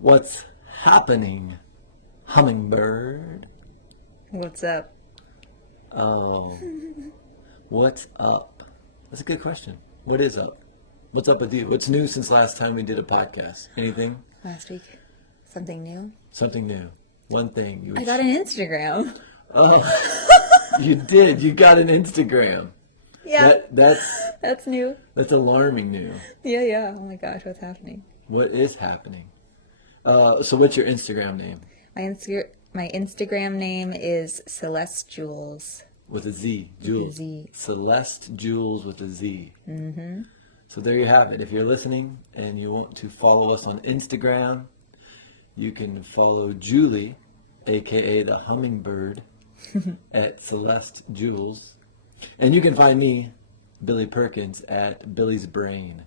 What's happening, hummingbird? What's up? Oh, what's up? That's a good question. What is up? What's up with you? What's new since last time we did a podcast? Anything? Last week? Something new? Something new. One thing. I got an Instagram. Oh, you did. You got an Instagram. Yeah. That's new. That's alarming new. Yeah. Oh my gosh, what's happening? What is happening? So what's your Instagram name? My Instagram name is Celeste Jules. With a Z. Jules. With a Z. Celeste Jules with a Z. Mm-hmm. So there you have it. If you're listening and you want to follow us on Instagram, you can follow Julie, aka the Hummingbird, at Celeste Jules. And you can find me, Billy Perkins, at Billy's Brain.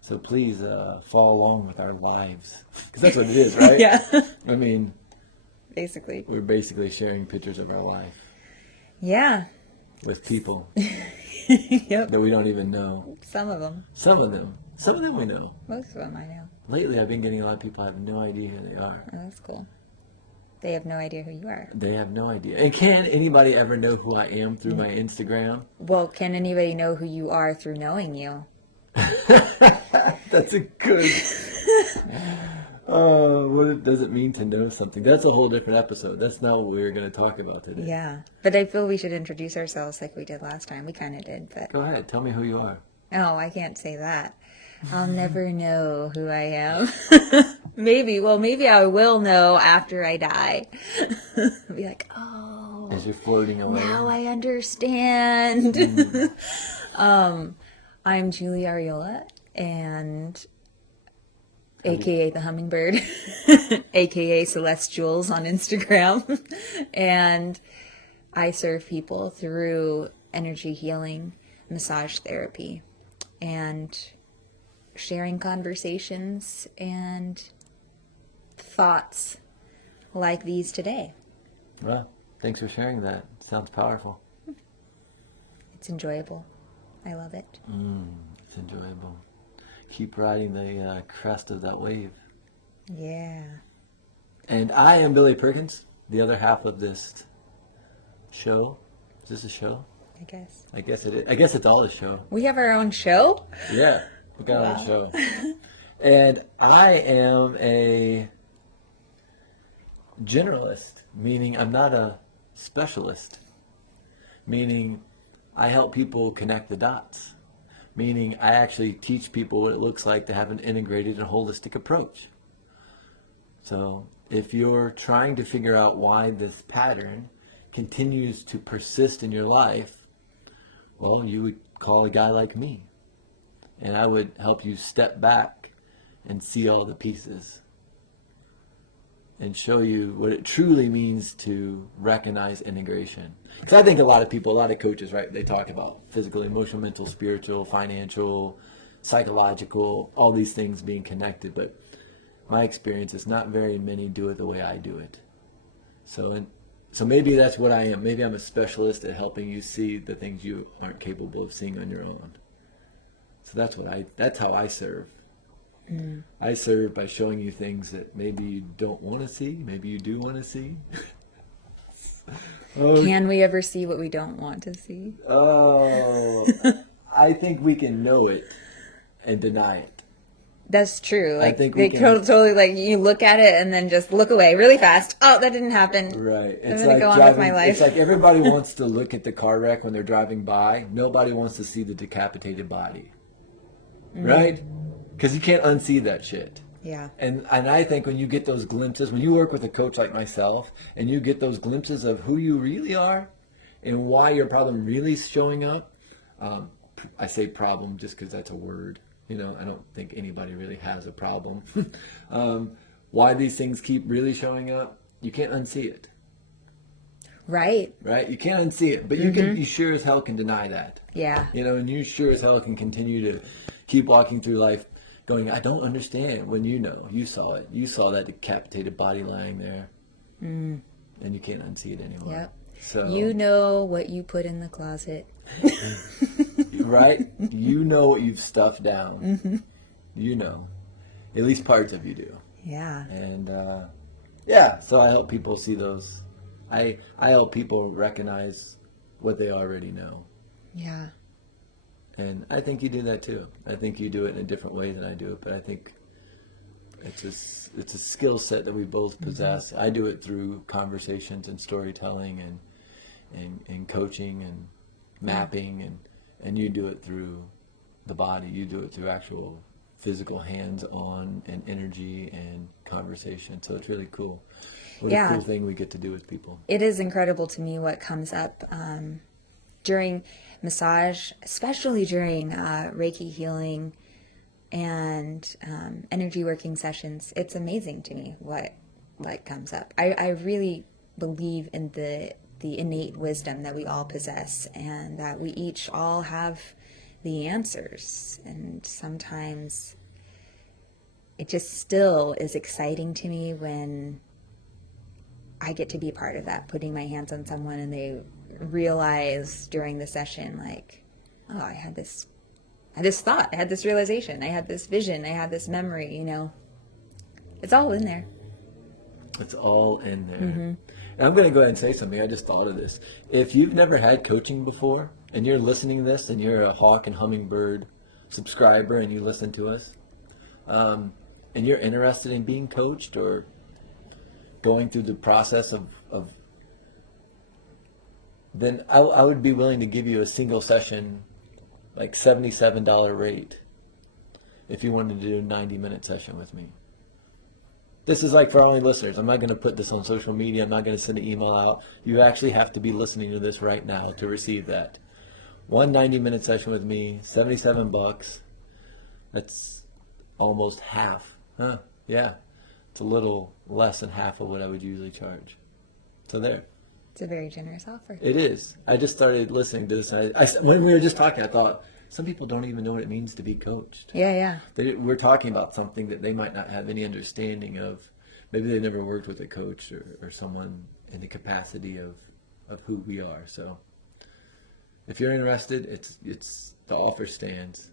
So please follow along with our lives. Because that's what it is, right? Yeah. I mean, basically. We're basically sharing pictures of our life. Yeah. With people. Yep. That we don't even know. Some of them. Some of them we know. Most of them I know. Lately I've been getting a lot of people I have no idea who they are. Oh, that's cool. They have no idea who you are. They have no idea. And can anybody ever know who I am through my Instagram? Well, can anybody know who you are through knowing you? That's a good... what does it mean to know something? That's a whole different episode. That's not what we were going to talk about today. Yeah. But I feel we should introduce ourselves like we did last time. We kind of did, but... Go ahead. Tell me who you are. Oh, I can't say that. I'll never know who I am. Maybe I will know after I die. Be like, oh. As you're floating away. Now I understand. I'm Julie Ariola, and aka the Hummingbird, aka Celeste Jules on Instagram. And I serve people through energy healing, massage therapy, and sharing conversations and thoughts like these today. Well, thanks for sharing that. Sounds powerful. It's enjoyable. I love it. It's enjoyable. Keep riding the crest of that wave. Yeah. And I am Billy Perkins, the other half of this show. Is this a show? I guess. I guess it is. I guess it's all a show. We have our own show? Yeah, we got our own show. And I am a generalist, meaning I'm not a specialist, meaning I help people connect the dots, meaning I actually teach people what it looks like to have an integrated and holistic approach. So if you're trying to figure out why this pattern continues to persist in your life, well, you would call a guy like me, and I would help you step back and see all the pieces and show you what it truly means to recognize integration. Because I think a lot of people, a lot of coaches, right, they talk about physical, emotional, mental, spiritual, financial, psychological, all these things being connected, but my experience is not very many do it the way I do it. So maybe that's what I am. Maybe I'm a specialist at helping you see the things you aren't capable of seeing on your own. So that's how I serve. I serve by showing you things that maybe you don't want to see, maybe you do want to see. Can we ever see what we don't want to see? Oh, I think we can know it and deny it. That's true. Like, I think they totally, like, you look at it and then just look away really fast. Oh, that didn't happen. Right. I'm going to go on with my life. It's like everybody wants to look at the car wreck when they're driving by. Nobody wants to see the decapitated body. Right? Because you can't unsee that shit. Yeah. And I think when you get those glimpses, when you work with a coach like myself, and you get those glimpses of who you really are and why your problem really is showing up, I say problem just because that's a word. You know, I don't think anybody really has a problem. Why these things keep really showing up, you can't unsee it. Right. Right? You can't unsee it, but you sure as hell can deny that. Yeah. You know, and you sure as hell can continue to keep walking through life going, I don't understand, when you know, you saw it. You saw that decapitated body lying there. And you can't unsee it anymore. Yep. So you know what you put in the closet. Right? You know what you've stuffed down. You know. At least parts of you do. Yeah. And yeah, so I help people see those. I help people recognize what they already know. Yeah. And I think you do that too. I think you do it in a different way than I do it, but I think it's a skill set that we both possess. I do it through conversations and storytelling and coaching and mapping, and you do it through the body. You do it through actual physical hands-on and energy and conversation. So it's really cool. What a Yeah. cool thing we get to do with people. It is incredible to me what comes up during massage, especially during Reiki healing and energy working sessions. It's amazing to me what comes up. I really believe in the innate wisdom that we all possess, and that we each all have the answers. And sometimes it just still is exciting to me when I get to be part of that, putting my hands on someone and they realize during the session, like, oh, I had this thought, I had this realization, I had this vision, I had this memory, It's all in there. It's all in there. And I'm going to go ahead and say something. I just thought of this. If you've never had coaching before and you're listening to this and you're a Hawk and Hummingbird subscriber and you listen to us, and you're interested in being coached or going through the process of then I would be willing to give you a single session, like $77 rate, if you wanted to do a 90-minute session with me. This is like for our only listeners. I'm not going to put this on social media. I'm not going to send an email out. You actually have to be listening to this right now to receive that. One 90-minute session with me, $77. That's almost half. Huh? Yeah. It's a little less than half of what I would usually charge. So there. It's a very generous offer. It is. I just started listening to this. When we were just talking, I thought, some people don't even know what it means to be coached. Yeah. We're talking about something that they might not have any understanding of. Maybe they never worked with a coach or someone in the capacity of who we are. So if you're interested, it's the offer stands.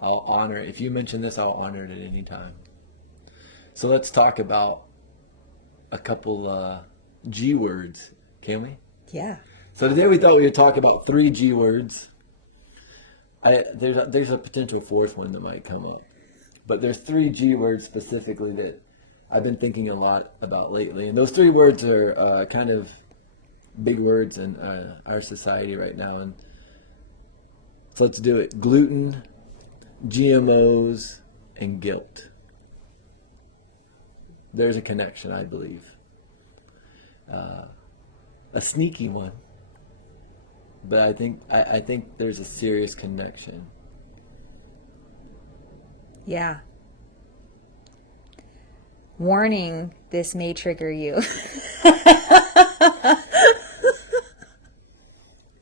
I'll honor it. If you mention this, I'll honor it at any time. So let's talk about a couple G words, can we? Yeah. So today we thought we would talk about 3 G words. There's a potential 4th one that might come up, but there's 3 G words specifically that I've been thinking a lot about lately, and those 3 words are kind of big words in our society right now. And so let's do it: gluten, GMOs, and guilt. There's a connection, I believe. A sneaky one. But I think there's a serious connection. Yeah. Warning, this may trigger you.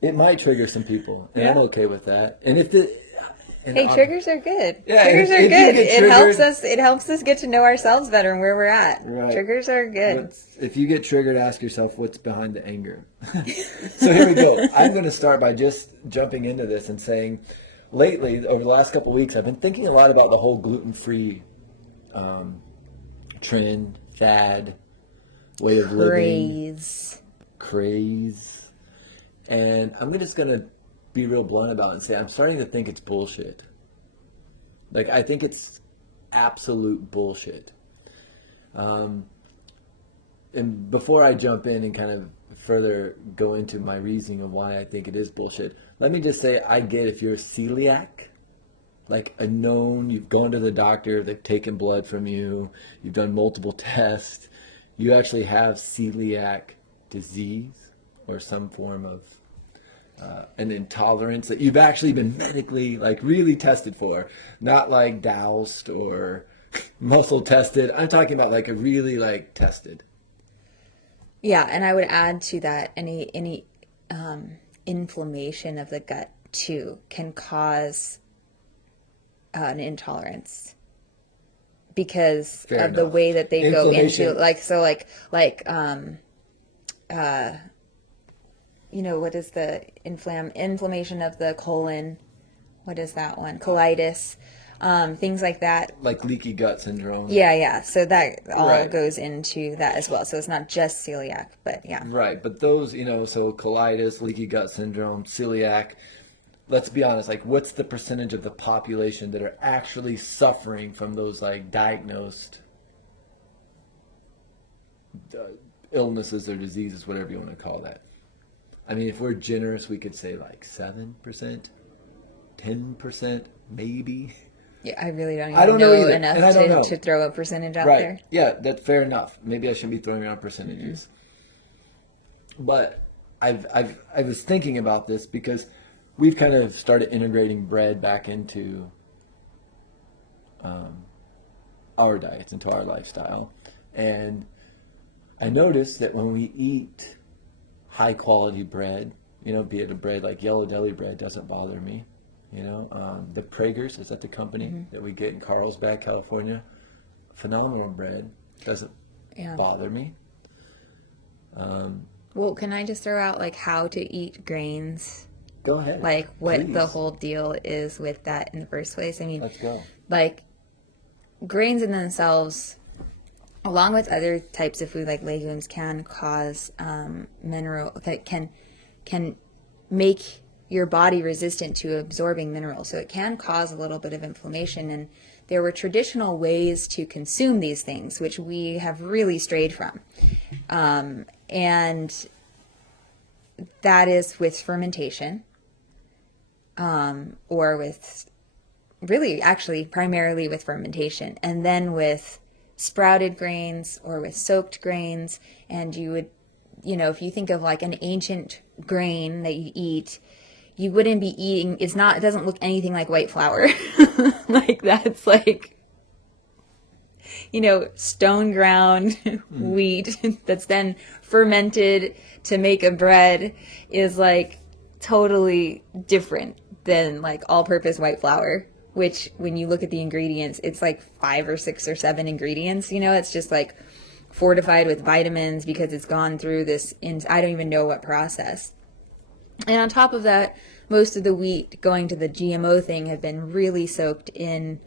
It might trigger some people, and I'm okay with that. And Hey, triggers are good. Yeah, triggers are if you good. get It helps triggered- us. It helps us get to know ourselves better and where we're at. Right. Triggers are good. If you get triggered, ask yourself what's behind the anger. So here we go. I'm going to start by just jumping into this and saying, lately, over the last couple of weeks, I've been thinking a lot about the whole gluten-free trend, fad, way of living, craze. And I'm just going to be real blunt about it and say I'm starting to think it's bullshit. Like, I think it's absolute bullshit. And before I jump in and kind of further go into my reasoning of why I think it is bullshit, let me just say I get if you're celiac, like you've gone to the doctor, they've taken blood from you, you've done multiple tests, you actually have celiac disease or some form of an intolerance that you've actually been medically really tested for, not like doused or muscle tested. I'm talking about a really tested. Yeah, and I would add to that any inflammation of the gut too can cause an intolerance because Fair of the enough. way that they go into Inflammation. what is the inflammation of the colon? What is that one? Colitis. things like that. Like leaky gut syndrome. Yeah. So that all Right. goes into that as well. So it's not just celiac, but yeah. Right, but those, so colitis, leaky gut syndrome, celiac, let's be honest, like what's the percentage of the population that are actually suffering from those like diagnosed uh, illnesses or diseases, whatever you want to call that? I mean, if we're generous, we could say like 7%, 10%, maybe. Yeah, I really don't I even don't know know either, enough and I don't know. to throw a percentage out Right. there. Yeah, that's fair enough. Maybe I shouldn't be throwing around percentages. But I was thinking about this because we've kind of started integrating bread back into our diets, into our lifestyle. And I noticed that when we eat high quality bread, be it a bread like Yellow Deli bread doesn't bother me. The Prager's, is that the company that we get in Carlsbad, California? Phenomenal bread. Doesn't Yeah. bother me. Well, can I just throw out like how to eat grains? Go ahead. Like what the Please. whole deal is with that in the first place. I mean, Let's go. like grains in themselves, along with other types of food like legumes, can cause mineral that can make your body resistant to absorbing minerals. So it can cause a little bit of inflammation. And there were traditional ways to consume these things, which we have really strayed from. And that is with fermentation, or with really actually primarily with fermentation, and then with sprouted grains or with soaked grains. And you would, if you think of like an ancient grain that you eat, you wouldn't be eating, it doesn't look anything like white flour. Like that's like, stone ground wheat that's then fermented to make a bread is like totally different than like all-purpose white flour, which when you look at the ingredients, it's like 5 or 6 or 7 ingredients. It's just like fortified with vitamins because it's gone through this, I don't even know what process. And on top of that, most of the wheat going to the GMO thing have been really soaked in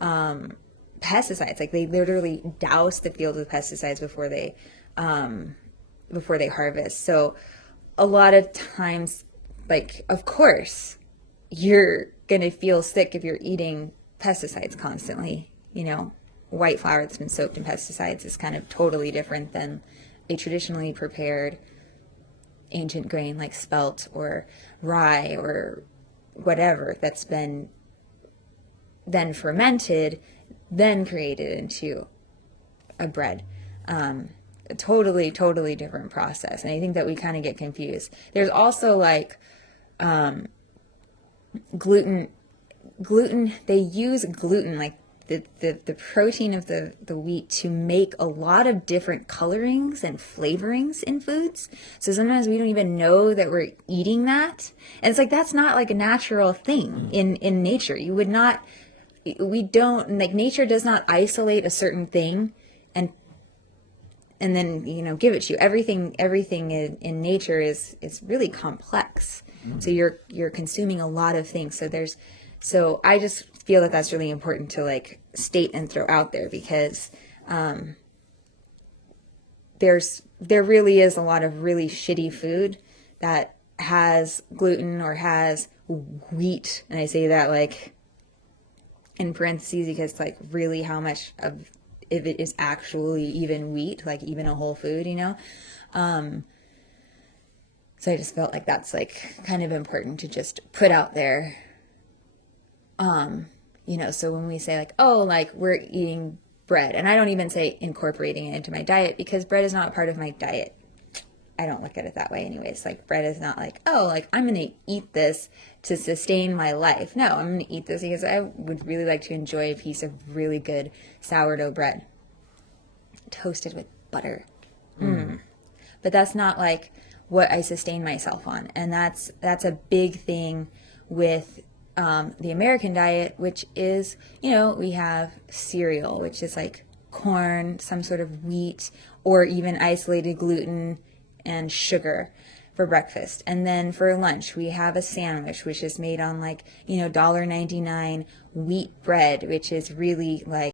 pesticides. Like they literally douse the field with pesticides before they harvest. So a lot of times, like, of course, you're gonna feel sick if you're eating pesticides constantly. White flour that's been soaked in pesticides is kind of totally different than a traditionally prepared ancient grain like spelt or rye or whatever that's been then fermented, then created into a bread. A totally different process. And I think that we kind of get confused. There's also like gluten, they use gluten, like the protein of the wheat, to make a lot of different colorings and flavorings in foods. So sometimes we don't even know that we're eating that. And it's like, that's not like a natural thing in nature. You would not, we don't, like, nature does not isolate a certain thing and then, give it to you. Everything in nature is really complex. So you're consuming a lot of things. So I just feel that that's really important to like state and throw out there, because there really is a lot of really shitty food that has gluten or has wheat, and I say that like in parentheses because like really how much of if it is actually even wheat, like even a whole food, so I just felt like that's like kind of important to just put out there. So when we say like, oh, like we're eating bread, and I don't even say incorporating it into my diet, because bread is not a part of my diet. I don't look at it that way anyways. Like bread is not like, oh, like I'm going to eat this to sustain my life. No, I'm going to eat this because I would really like to enjoy a piece of really good sourdough bread toasted with butter. But that's not like what I sustain myself on. And that's a big thing with the American diet, which is, we have cereal, which is like corn, some sort of wheat, or even isolated gluten and sugar, for breakfast. And then for lunch, we have a sandwich, which is made on like, $1.99 wheat bread, which is really like